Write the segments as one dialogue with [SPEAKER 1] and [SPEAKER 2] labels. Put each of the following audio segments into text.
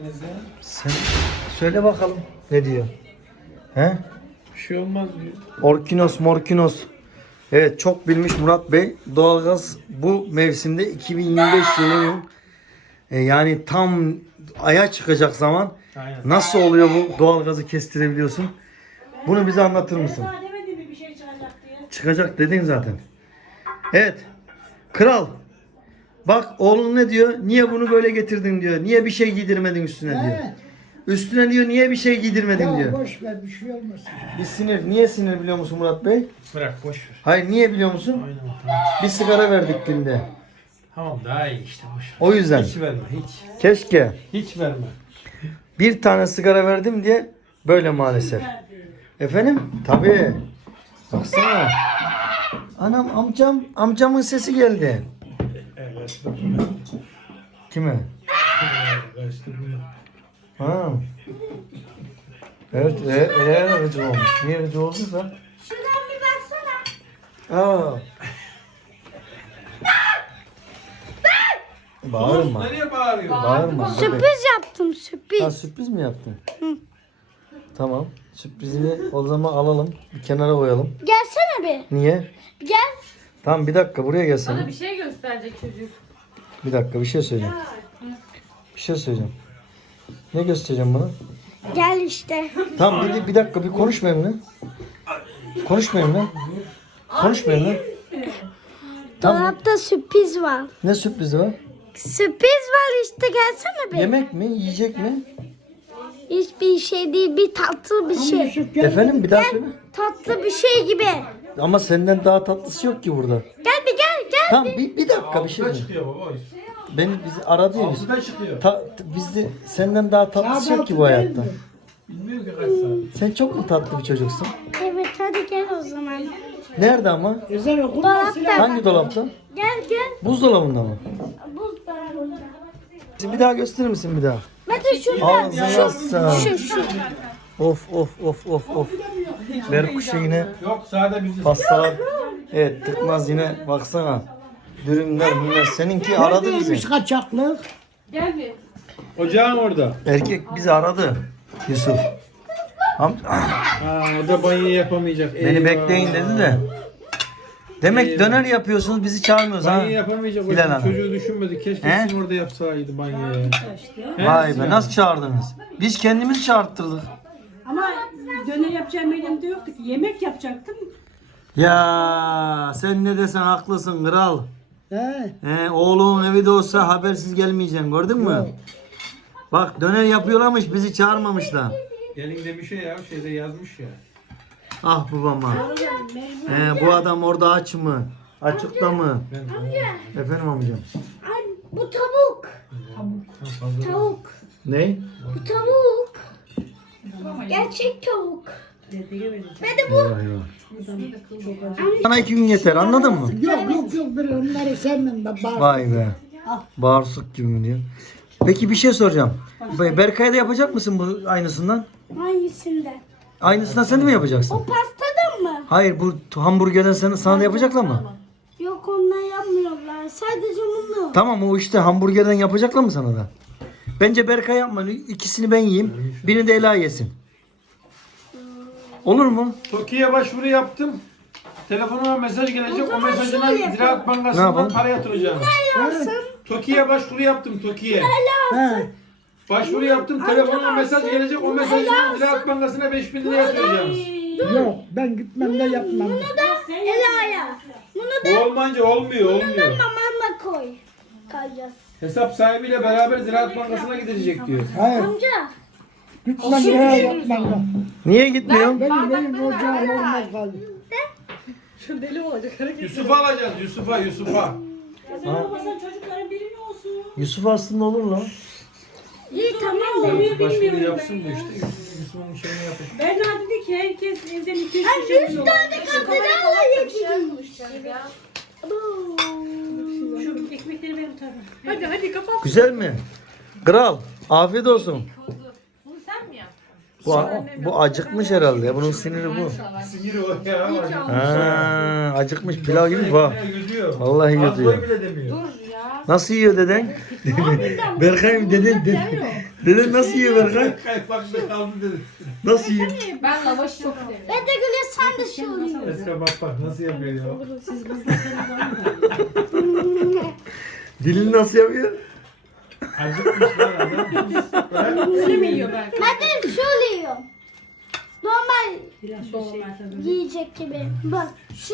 [SPEAKER 1] Sen söyle bakalım ne diyor? He?
[SPEAKER 2] Bir şey olmaz diyor.
[SPEAKER 1] Orkinos morkinos. Evet, çok bilmiş Murat Bey. Doğalgaz bu mevsimde 2025 yılının yani tam aya çıkacak zaman
[SPEAKER 2] Aynen.
[SPEAKER 1] nasıl oluyor bu doğalgazı kestirebiliyorsun? Bunu bize anlatır mısın?
[SPEAKER 3] Sana demedim mi bir şey çıkacak diye?
[SPEAKER 1] Çıkacak dedin zaten. Evet. Kral. Bak oğlun ne diyor? Niye bunu böyle getirdin diyor. Niye bir şey giydirmedin üstüne diyor.
[SPEAKER 4] Evet.
[SPEAKER 1] Üstüne diyor niye bir şey giydirmedin
[SPEAKER 4] Ya
[SPEAKER 1] diyor.
[SPEAKER 4] boş ver, bir şey olmasın.
[SPEAKER 1] Bir sinir. Niye sinir biliyor musun Murat Bey?
[SPEAKER 2] Bırak boş ver.
[SPEAKER 1] Hayır, niye biliyor musun?
[SPEAKER 2] Aynen tamam.
[SPEAKER 1] Bir sigara verdik günde.
[SPEAKER 2] Tamam daha iyi işte boş ver.
[SPEAKER 1] O yüzden.
[SPEAKER 2] Hiç verme hiç.
[SPEAKER 1] Keşke.
[SPEAKER 2] Hiç verme.
[SPEAKER 1] Bir tane sigara verdim diye böyle maalesef. Efendim? Tabii. Baksana. Anam amcamın sesi geldi.
[SPEAKER 2] Evet.
[SPEAKER 1] Kime? Ha. Evet, rıcı olmuş. Niye rıcı olduysa?
[SPEAKER 3] Şuradan bir baksana.
[SPEAKER 1] Aa. Bağırma.
[SPEAKER 2] Nereye bağırıyor?
[SPEAKER 1] Bağırma.
[SPEAKER 5] Sürpriz yaptım, sürpriz.
[SPEAKER 1] Ha, sürpriz mi yaptın? Tamam. Sürprizini o zaman alalım. Bir kenara koyalım.
[SPEAKER 5] Gelsene
[SPEAKER 1] Niye?
[SPEAKER 5] bir. Gel.
[SPEAKER 1] Tamam, bir dakika buraya
[SPEAKER 6] Bana
[SPEAKER 1] gelsene.
[SPEAKER 6] bir şey gösterecek çocuk.
[SPEAKER 1] Bir dakika bir şey söyleyeceğim. Bir şey söyleyeceğim. Ne göstereceğim bana?
[SPEAKER 5] Gel işte.
[SPEAKER 1] Tamam bir dakika bir konuşma benimle. Konuşma benimle. Konuşma benimle. Tamam.
[SPEAKER 5] Dolapta sürpriz var.
[SPEAKER 1] Ne sürprizi var?
[SPEAKER 5] Sürpriz var işte, gelsene bir.
[SPEAKER 1] Yemek mi? Yiyecek mi?
[SPEAKER 5] Hiçbir şey değil, bir tatlı bir şey.
[SPEAKER 4] Yusuf gel.
[SPEAKER 1] Efendim bir daha söyle.
[SPEAKER 5] Tatlı bir şey gibi.
[SPEAKER 1] Ama senden daha tatlısı yok ki burada.
[SPEAKER 5] Gel bir gel.
[SPEAKER 1] Tamam bir dakika bir şey
[SPEAKER 2] Altıda
[SPEAKER 1] söyle.
[SPEAKER 2] çıkıyor baba.
[SPEAKER 1] Bizi aradı ya.
[SPEAKER 2] Altıda çıkıyor.
[SPEAKER 1] Bizde senden daha tatlısı yok ki bu hayatta.
[SPEAKER 2] Bilmiyor ki kaç saat.
[SPEAKER 1] Sen çok mu tatlı bir çocuksun?
[SPEAKER 5] Evet, hadi gel o zaman.
[SPEAKER 1] Nerede ama?
[SPEAKER 4] Özel okul
[SPEAKER 5] Dolapta.
[SPEAKER 1] Hangi dolapta?
[SPEAKER 5] Gel gel.
[SPEAKER 1] Buzdolabında mı?
[SPEAKER 5] Buzdolabında.
[SPEAKER 1] Bir daha gösterir misin bir daha?
[SPEAKER 5] Hadi şuradan.
[SPEAKER 1] Ağzına sağ.
[SPEAKER 5] Şu.
[SPEAKER 1] Of. Berkuş'a yine
[SPEAKER 2] Yok sağda bizi.
[SPEAKER 1] pastalar. Evet, tıkmaz yine baksana. Dürümler bunlar. Seninki aradı bizi.
[SPEAKER 4] Neredeymiş kaçaklık?
[SPEAKER 6] Gel bir.
[SPEAKER 2] Ocağın orada.
[SPEAKER 1] Erkek bizi aradı. Yusuf.
[SPEAKER 2] Ha, o da banyo yapamayacak.
[SPEAKER 1] Beni
[SPEAKER 2] Eyvah.
[SPEAKER 1] bekleyin dedi de. Demek döner yapıyorsunuz, bizi çağırmıyoruz ha.
[SPEAKER 2] Banyo yapamayacak.
[SPEAKER 1] Hilal
[SPEAKER 2] O
[SPEAKER 1] Hanım.
[SPEAKER 2] çocuğu düşünmedi. Keşke
[SPEAKER 1] He?
[SPEAKER 2] sizin orada yapsaydı banyoyu. He,
[SPEAKER 1] Vay
[SPEAKER 2] siz
[SPEAKER 1] be, nasıl çağırdınız? Biz kendimiz çağırttırdık.
[SPEAKER 3] Ama döner yapacağım elimde yoktu ki. Yemek yapacaktım.
[SPEAKER 1] Ya sen ne desen haklısın kral.
[SPEAKER 4] He.
[SPEAKER 1] Oğlum evi de olsa habersiz gelmeyeceksin, gördün mü?
[SPEAKER 4] Yok.
[SPEAKER 1] Bak döner yapıyorlarmış, bizi çağırmamışlar.
[SPEAKER 2] Gelin demiş ya şeyde yazmış ya.
[SPEAKER 1] Ah babama. Bu adam orada aç mı? Açıkta mı?
[SPEAKER 2] Ben
[SPEAKER 1] Efendim amcam.
[SPEAKER 5] Ay, bu tavuk. Tavuk.
[SPEAKER 1] Ne?
[SPEAKER 5] Bu tavuk. Gerçek tavuk.
[SPEAKER 1] Eyvah. Bana 2 gün yeter, anladın mı?
[SPEAKER 4] Yok ben onları sevmem ben.
[SPEAKER 1] Vay be. Bağırsık gibi mi diyor. Peki bir şey soracağım. Berkay'a da yapacak mısın bu aynısından?
[SPEAKER 5] Hangisinde?
[SPEAKER 1] Aynısından sen de mi yapacaksın?
[SPEAKER 5] O pastadan mı?
[SPEAKER 1] Hayır, bu hamburgerden sana da yapacaklar mı?
[SPEAKER 5] Yok, onlar yapmıyorlar. Sadece bunu.
[SPEAKER 1] Tamam, o işte hamburgerden yapacaklar mı sana da? Bence Berkay yapma. İkisini ben yiyeyim. Birini de Ela yesin. Olur mu?
[SPEAKER 2] TOKİ'ye başvuru yaptım. Telefonuma mesaj gelecek. O mesajına Ziraat
[SPEAKER 1] Ne
[SPEAKER 2] Bankası'ndan
[SPEAKER 1] yapalım?
[SPEAKER 2] para yatıracağım. TOKİ'ye başvuru yaptım. TOKİ'ye.
[SPEAKER 4] He.
[SPEAKER 2] Başvuru yaptım. Telefonuma mesaj gelecek. O mesajına Ziraat Bankası'na 5.000 lira yatıracağım.
[SPEAKER 4] Yok ben gitmem de yapmam.
[SPEAKER 5] Ela'ya. Bunu
[SPEAKER 2] Bu olmayınca olmuyor.
[SPEAKER 5] mamamla koy. Kalacağız.
[SPEAKER 2] Hesap sahibiyle beraber Ziraat Bankası'na gidilecek diyor.
[SPEAKER 4] Hayır.
[SPEAKER 5] Amca.
[SPEAKER 4] Gitmem de yapmam da.
[SPEAKER 1] Niye gitmiyorsun?
[SPEAKER 4] Benim ocağım olmaz kaldı.
[SPEAKER 2] Yusuf'u alacağız. Yusuf'a.
[SPEAKER 3] Ama sen çocukların birini olsun.
[SPEAKER 1] Yusuf aslında olur lan.
[SPEAKER 5] İyi tamam da.
[SPEAKER 2] Başvuru yapsın bu işte. Yusuf'un şeyini yapın.
[SPEAKER 3] Berna dedi ki herkes evden 2-3 kişi olur. Şu ekmekleri verin tabii. Hadi kapat.
[SPEAKER 1] Güzel mi? Kral, afiyet olsun.
[SPEAKER 6] Bunu sen mi yaptın?
[SPEAKER 1] Bu acıkmış herhalde ya. Bunun siniri bu.
[SPEAKER 2] Sinir o ya.
[SPEAKER 1] Ha, acıkmış pilav gibi bak.
[SPEAKER 2] Yüzüyor.
[SPEAKER 1] Vallahi
[SPEAKER 2] Az boy
[SPEAKER 1] yutuyor.
[SPEAKER 2] bile demiyor.
[SPEAKER 6] Dur ya.
[SPEAKER 1] Nasıl yiyor deden? Berkay'ım deden nasıl yiyor Berkay?
[SPEAKER 2] Kaymakta kaldı dedi.
[SPEAKER 1] Nasıl yiyor?
[SPEAKER 6] Ben lavaşı çok seviyorum.
[SPEAKER 5] Ben de Gül'e sen de şey oluyor.
[SPEAKER 2] Eske bak nasıl yapıyor ya.
[SPEAKER 1] Dilini nasıl yapıyor?
[SPEAKER 2] Acıkmış lan adam.
[SPEAKER 3] Öyle mi yiyor belki?
[SPEAKER 5] Ben de şöyle yiyorum. Normal
[SPEAKER 3] Normal tabii.
[SPEAKER 5] yiyecek gibi. Bak şu.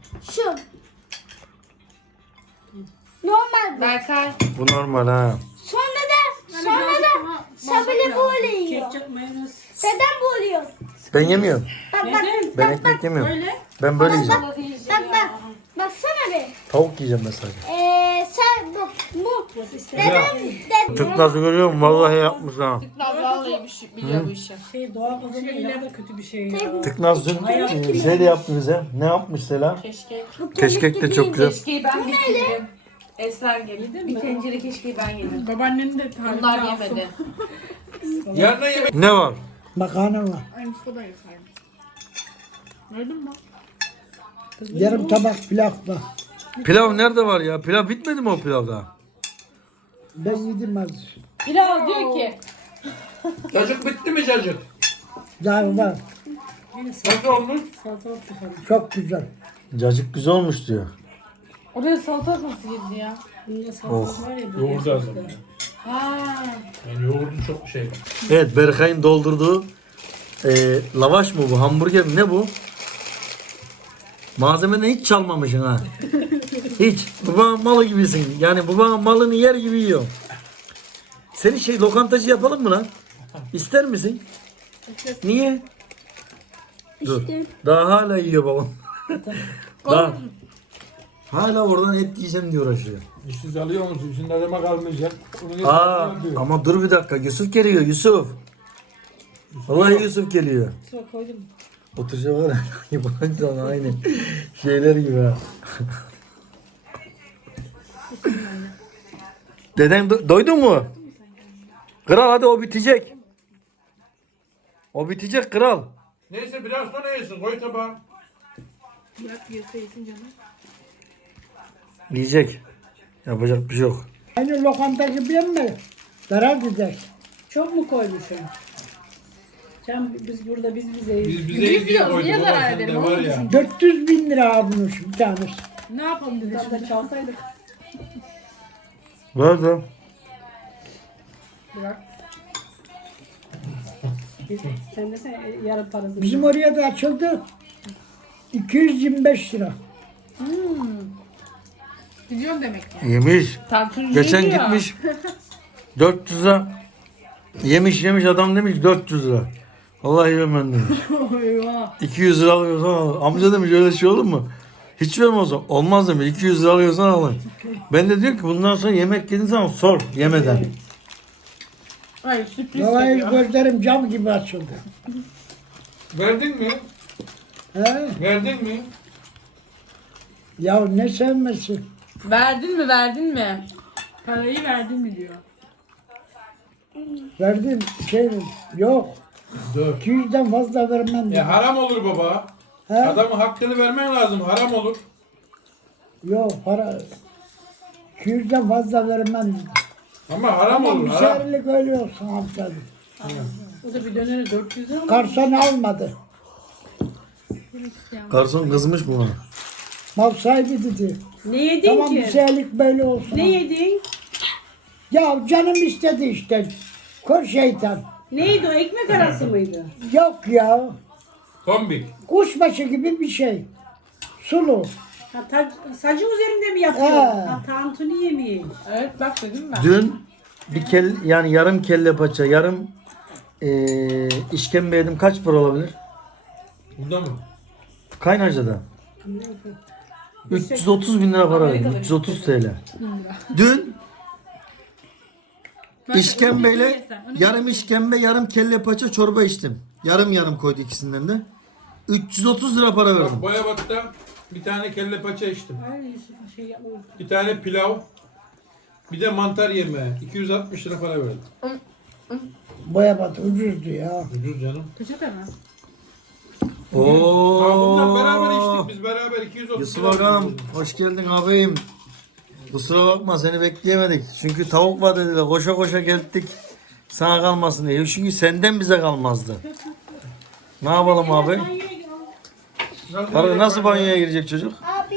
[SPEAKER 5] Normal bu.
[SPEAKER 6] Berkay.
[SPEAKER 1] Bu normal ha.
[SPEAKER 5] Sonra da Sabile böyle yiyor.
[SPEAKER 3] Ketçap, mayonez.
[SPEAKER 5] Neden böyle yiyor?
[SPEAKER 1] Ben yemiyorum.
[SPEAKER 5] Bak
[SPEAKER 1] Ben ekmek yemiyorum.
[SPEAKER 3] Böyle.
[SPEAKER 1] Ben böyle yiyeceğim.
[SPEAKER 5] bak. Baksana bir.
[SPEAKER 1] Tavuk yiyeceğim ben sadece.
[SPEAKER 5] Sen bu. Dedem.
[SPEAKER 1] Tık nasıl görüyor musun? Vallahi yapmış ha.
[SPEAKER 6] Tıknaz vallahi biliyor bu işi.
[SPEAKER 3] Şey doğal kazanıyor ileride kötü bir şey ya.
[SPEAKER 1] Tıknaz dün şey de yaptı bize. Ne yapmış Sela?
[SPEAKER 6] Keşke.
[SPEAKER 1] Keşkek de çok güzel.
[SPEAKER 6] Keşkeyi ben bitirdim. Esrar geldi. Bir tencere keşkeyi ben yedim.
[SPEAKER 3] Babaannenin de tarifi
[SPEAKER 6] Onlar
[SPEAKER 3] alsın.
[SPEAKER 6] yemedi.
[SPEAKER 2] Yarına yemek.
[SPEAKER 1] Ne var?
[SPEAKER 4] Makarna var.
[SPEAKER 3] Aynısı da yapayım. Gördün mü?
[SPEAKER 4] Yarım tabak pilav var.
[SPEAKER 1] Pilav nerede var ya? Pilav bitmedi mi o pilav daha?
[SPEAKER 4] Ben yedim az.
[SPEAKER 6] Pilav diyor ki.
[SPEAKER 2] Cacık bitti mi cacık?
[SPEAKER 4] Daha var.
[SPEAKER 2] Nasıl olmuş?
[SPEAKER 3] Salatalık tıkalım.
[SPEAKER 4] Çok güzel.
[SPEAKER 1] Cacık güzel olmuş diyor.
[SPEAKER 6] Oraya salatalık nasıl girdi ya?
[SPEAKER 3] Bunda salatalık var ya.
[SPEAKER 2] Yoğurdu az ama.
[SPEAKER 6] Ha.
[SPEAKER 2] Yani yoğurdun çok şey.
[SPEAKER 1] Evet, Berkay'ın doldurduğu lavaş mı bu? Hamburger mi? Ne bu? Malzemeden hiç çalmamışsın ha. Hiç. Babamın malı gibisin. Yani babamın malını yer gibi yiyor. Seni lokantacı yapalım mı lan? İster misin? Niye? Dur. Daha hala yiyor babam. Daha. Hala oradan et yiyeceğim diye uğraşıyor.
[SPEAKER 2] İşsiz alıyor musun? Şimdi adama kalmayacak. Onu
[SPEAKER 1] Aa,
[SPEAKER 2] yapıyor.
[SPEAKER 1] ama dur bir dakika. Yusuf geliyor. Yusuf. Vallahi Yusuf geliyor.
[SPEAKER 3] Su koydum.
[SPEAKER 1] Oturacak var ya. Yabancı sana aynı şeyler gibi ha. Deden doydun mu? Kral hadi o bitecek. O bitecek kral.
[SPEAKER 2] Neyse biraz sonra yesin. Koy tabağa.
[SPEAKER 3] Bırak yese yesin canım.
[SPEAKER 1] Yiyecek. Yapacak bir şey yok.
[SPEAKER 4] Aynı lokanta gibi mi? Zarar gider.
[SPEAKER 3] Çok mu koymuşum? Can biz burada biz bizeyiz.
[SPEAKER 2] Biz bize iyi diye koyduk.
[SPEAKER 6] niye
[SPEAKER 2] Baba
[SPEAKER 6] zarar
[SPEAKER 2] sende
[SPEAKER 6] edelim?
[SPEAKER 2] var ya.
[SPEAKER 4] 400 bin lira almış bir tanesi.
[SPEAKER 3] Ne yapalım dedi şimdi çalsaydık.
[SPEAKER 1] Nerede?
[SPEAKER 3] Bırak. Sen de yarım parası.
[SPEAKER 4] Bizim oraya da açıldı. 225 lira.
[SPEAKER 3] Biliyorum demek ki.
[SPEAKER 1] Yemiş.
[SPEAKER 6] Tantuni
[SPEAKER 1] Geçen
[SPEAKER 6] yiyor.
[SPEAKER 1] gitmiş 400'a yemiş adam demiş 400 lira. Vallahi yemem demiş.
[SPEAKER 3] Eyvah.
[SPEAKER 1] 200 lira alıyorsan al. Amca demiş öyle şey olur mu? Hiç verme o zaman. Olmaz demiş. 200 lira alıyorsan alın. Ben de diyor ki bundan sonra yemek yediğin zaman sor yemeden.
[SPEAKER 3] Ay sürpriz
[SPEAKER 4] Vallahi
[SPEAKER 3] veriyor.
[SPEAKER 4] gözlerim cam gibi açıldı.
[SPEAKER 2] Verdin mi?
[SPEAKER 4] He?
[SPEAKER 2] Verdin mi?
[SPEAKER 4] Ya ne sevmesi?
[SPEAKER 6] Verdin mi?
[SPEAKER 3] Parayı verdin mi diyor.
[SPEAKER 4] Verdim şey yok.
[SPEAKER 2] Dur.
[SPEAKER 4] 200'den fazla vermem. dedi.
[SPEAKER 2] Haram olur baba.
[SPEAKER 4] He?
[SPEAKER 2] Adamın hakkını vermen lazım. Haram olur.
[SPEAKER 4] Yok para. 200'den fazla vermem. dedi.
[SPEAKER 2] Ama haram
[SPEAKER 4] Ama
[SPEAKER 2] olur.
[SPEAKER 4] bir
[SPEAKER 2] Haram.
[SPEAKER 4] seherlik öyle olsun amca. dedi.
[SPEAKER 3] O da bir döneri 400 lira mı?
[SPEAKER 4] Garson almadı.
[SPEAKER 1] Garson kızmış buna.
[SPEAKER 4] Mal sahibi dedi.
[SPEAKER 3] Ne yedin
[SPEAKER 4] Tamam
[SPEAKER 3] ki?
[SPEAKER 4] bir seherlik böyle olsun.
[SPEAKER 3] Ne yedin?
[SPEAKER 4] Ya canım istedi işte. Kör şeytan.
[SPEAKER 3] Neydi o? Ekmek arası mıydı?
[SPEAKER 4] Yok ya.
[SPEAKER 2] Tombik.
[SPEAKER 4] Kuşbaşı gibi bir şey. Sulu.
[SPEAKER 3] Ha, sacı üzerinde mi yapıyor?
[SPEAKER 4] He.
[SPEAKER 3] Ha, tantuni yemiş.
[SPEAKER 6] Evet bak dedim ben.
[SPEAKER 1] Dün yani yarım kelle paça, yarım işkembe yedim. Kaç para olabilir?
[SPEAKER 2] Burada mı?
[SPEAKER 1] Kaynarca'da. 330 bin lira para verdim. 330 TL. Dün işkembeyle yarım işkembe, yarım kelle paça çorba içtim. Yarım koydu ikisinden de. 330 lira para
[SPEAKER 2] Bak
[SPEAKER 1] verdim.
[SPEAKER 2] Boyabat'ta bir tane kelle paça içtim.
[SPEAKER 3] Ay Yusuf şey yapma.
[SPEAKER 2] Bir tane pilav. Bir de mantar yemeği. 260 lira para verdim.
[SPEAKER 4] Boyabat ucuzdu ya.
[SPEAKER 2] Ucuz canım.
[SPEAKER 3] Peçete mi?
[SPEAKER 2] Bununla beraber
[SPEAKER 1] Oo.
[SPEAKER 2] içtik biz beraber 230
[SPEAKER 1] Yusuf
[SPEAKER 2] lira
[SPEAKER 1] Agam,
[SPEAKER 2] verdim.
[SPEAKER 1] hoş geldin abim. Kusura bakma seni bekleyemedik. Çünkü tavuk var dediler. Koşa koşa geldik. Sana kalmasın diye. Çünkü senden bize kalmazdı. Ne yapalım abi? Abi nasıl banyoya girecek çocuk?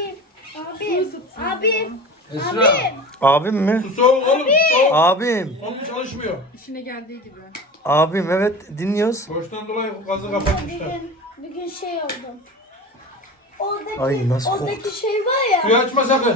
[SPEAKER 5] Abi.
[SPEAKER 2] Esra.
[SPEAKER 1] Abim mi?
[SPEAKER 2] Su soğuk oğlum, su soğuk.
[SPEAKER 1] Abim.
[SPEAKER 2] Onun çalışmıyor.
[SPEAKER 6] İşine geldiği gibi.
[SPEAKER 1] Abim evet dinliyoruz.
[SPEAKER 2] Boştan dolayı gazı kapatmışlar.
[SPEAKER 5] Bir gün şey oldu. Oradaki,
[SPEAKER 1] Ay, nasıl
[SPEAKER 5] oradaki şey var ya.
[SPEAKER 2] Suyu açma sakın.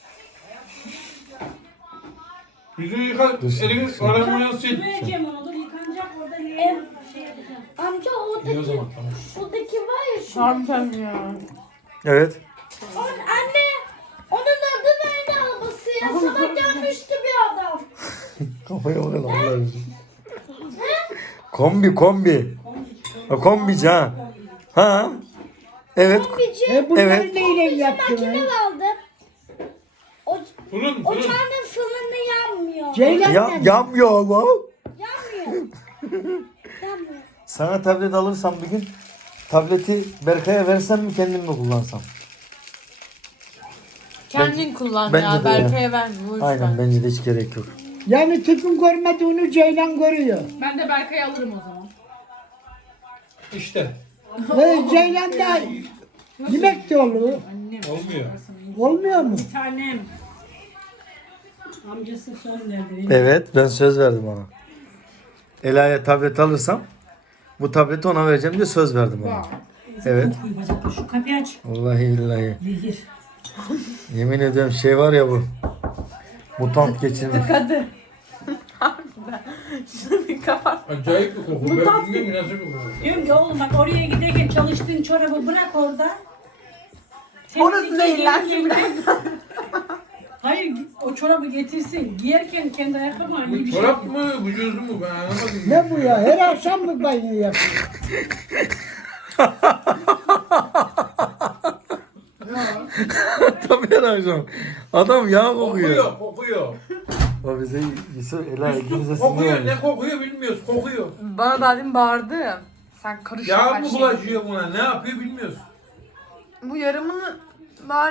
[SPEAKER 2] Yüzünü yıka, elini arabayı sil.
[SPEAKER 3] Vereceğim onu dur yıkanacak orada leğen şey yapacağım.
[SPEAKER 5] Amca
[SPEAKER 2] İyi o zaman, tamam.
[SPEAKER 5] oradaki var ya şu.
[SPEAKER 6] Tamam ya.
[SPEAKER 1] Evet.
[SPEAKER 5] Anne onun adı neydi arabası ya? Sana gelmişti bir adam.
[SPEAKER 1] Kafaya bakın Allah'ım. Kombi. Ha, kombici ha. Ha. Evet.
[SPEAKER 4] Bunları
[SPEAKER 1] Evet.
[SPEAKER 4] neyle yaptın?
[SPEAKER 5] Makine aldı. O,
[SPEAKER 2] Fırın,
[SPEAKER 5] o
[SPEAKER 2] fırın.
[SPEAKER 5] tane fırını yanmıyor.
[SPEAKER 4] Ceylan
[SPEAKER 1] Ya,
[SPEAKER 4] ne?
[SPEAKER 1] yanmıyor ama.
[SPEAKER 5] Yanmıyor. Yanmıyor.
[SPEAKER 1] Sana tablet alırsam bir gün tableti Berkay'a versem mi kendim mi kullansam?
[SPEAKER 6] Kendin kullan
[SPEAKER 1] bence
[SPEAKER 6] ya.
[SPEAKER 1] de ya.
[SPEAKER 6] Berkay'a verme. O yüzden.
[SPEAKER 1] Aynen bence de hiç gerek yok.
[SPEAKER 4] Yani tüpün görmediğini Ceylan görüyor.
[SPEAKER 6] Ben de Berkay'ı alırım o zaman.
[SPEAKER 2] İşte.
[SPEAKER 4] Ceylan da yemek de olur.
[SPEAKER 2] Olmuyor.
[SPEAKER 4] Olmuyor mu?
[SPEAKER 3] Bir tanem. Amcası söz verdi.
[SPEAKER 1] Evet ben söz verdim ona. Ela'ya tablet alırsam bu tableti ona vereceğim diye söz verdim ona. Evet.
[SPEAKER 3] Bacakla şu kapıyı aç.
[SPEAKER 1] Vallahi billahi.
[SPEAKER 3] Gir.
[SPEAKER 1] Yemin ediyorum şey var ya bu. Mutant geçirmiş.
[SPEAKER 6] Hadi. Harbiden. Şunu bir kapat.
[SPEAKER 2] Acayip bir koku. Ben bilmiyorum nasıl bir koku.
[SPEAKER 3] Diyorum ki oğlum bak oraya giderken çalıştığın çorabı bırak orada.
[SPEAKER 6] Orası
[SPEAKER 3] Temizlik
[SPEAKER 6] zehirlensin
[SPEAKER 3] gelirken-
[SPEAKER 6] biraz.
[SPEAKER 3] Hayır o çorabı getirsin. Giyerken kendi ayakkabı var. iyi
[SPEAKER 2] Bu
[SPEAKER 3] bir şey.
[SPEAKER 2] çorap mı, vücudu mu? Ben anlamadım.
[SPEAKER 4] Ne bu ya? Her akşam mı banyo yapıyor?
[SPEAKER 1] Tabii her akşam. Adam yağ kokuyor.
[SPEAKER 2] Kokuyor.
[SPEAKER 1] O bize Yusuf Ela ikimize
[SPEAKER 2] Kokuyor,
[SPEAKER 1] sinir
[SPEAKER 2] ne kokuyor bilmiyoruz. Kokuyor.
[SPEAKER 6] Bana daha demin bağırdı. Sen karışma
[SPEAKER 2] Yağ
[SPEAKER 6] her
[SPEAKER 2] mı
[SPEAKER 6] şeye.
[SPEAKER 2] bulaşıyor buna? Ne yapıyor bilmiyoruz.
[SPEAKER 6] Bu yarımını bari